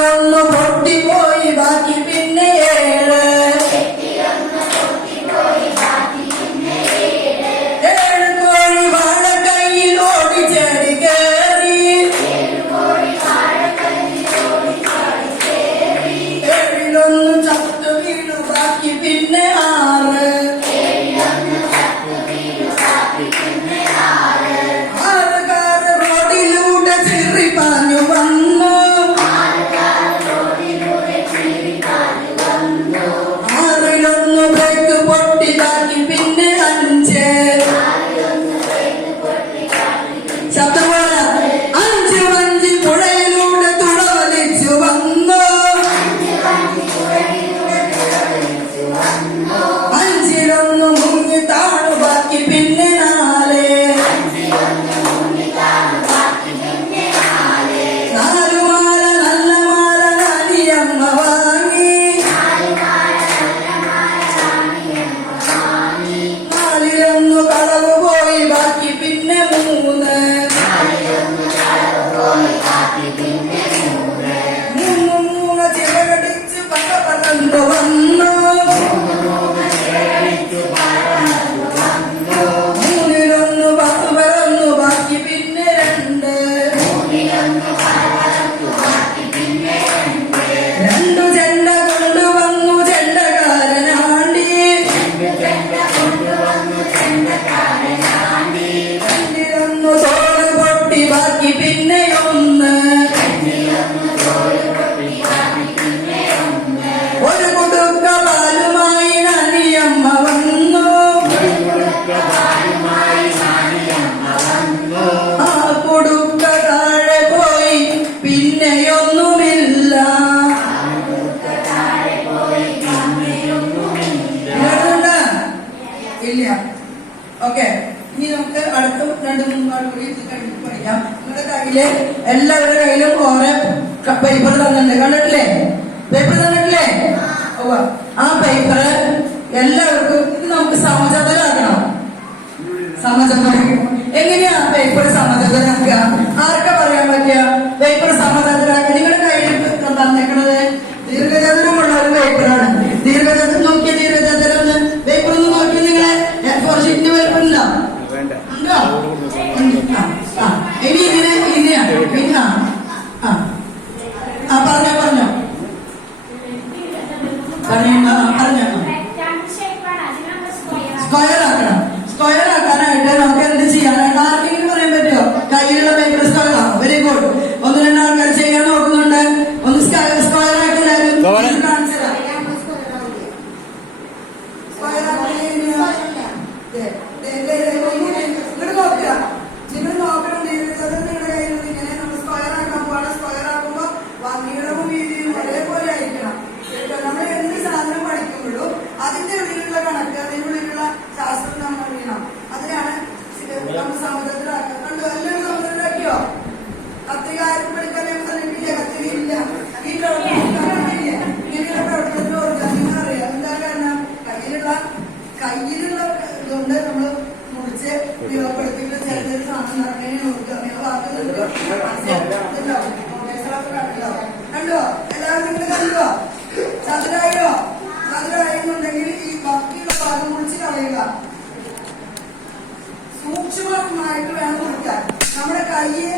కన్నులు పొట్టిపోయి బాకీ just look like the world. Yeah. ഇല്ല. ഓക്കെ ഇനി നമുക്ക് അടുത്ത രണ്ട് മൂന്നാൾ കൂടി പഠിക്കാം. നിങ്ങളുടെ കയ്യിൽ എല്ലാവരുടെ കയ്യിലും ഓരോ പേപ്പർ തന്നിട്ടുണ്ട്. കണ്ടിട്ടില്ലേ? പേപ്പർ തന്നിട്ടില്ലേ? ആ പേപ്പർ എല്ലാവർക്കും ഇത് നമുക്ക് സമചതരാക്കണം. സമചതരം. എങ്ങനെയാ പേപ്പർ സമചതരാക്കുക ഇനി ഇങ്ങനെ ഇങ്ങനെയാണ് ഇന്നാണ് ആ ആ പറഞ്ഞോ പറഞ്ഞോ പറഞ്ഞോ പറഞ്ഞോ സ്ക്വയർ ആക്കണം സ്ക്വയർ എടുത്തുകൊണ്ട് നമ്മൾ മുറിച്ച് ഉപയോഗപ്പെടുത്തിയിട്ട് ചേർത്ത് സാധനം നോക്കുക കണ്ടോ? എല്ലാവരും കണ്ടോ? ചതുരായോ ചതുരായെന്നുണ്ടെങ്കിൽ ഈ ബാക്കിയുള്ള ഭാഗം മുറിച്ച് കളയുക. സൂക്ഷ്മമായിട്ട് വേണം മുറിക്കാൻ. നമ്മുടെ കയ്യെ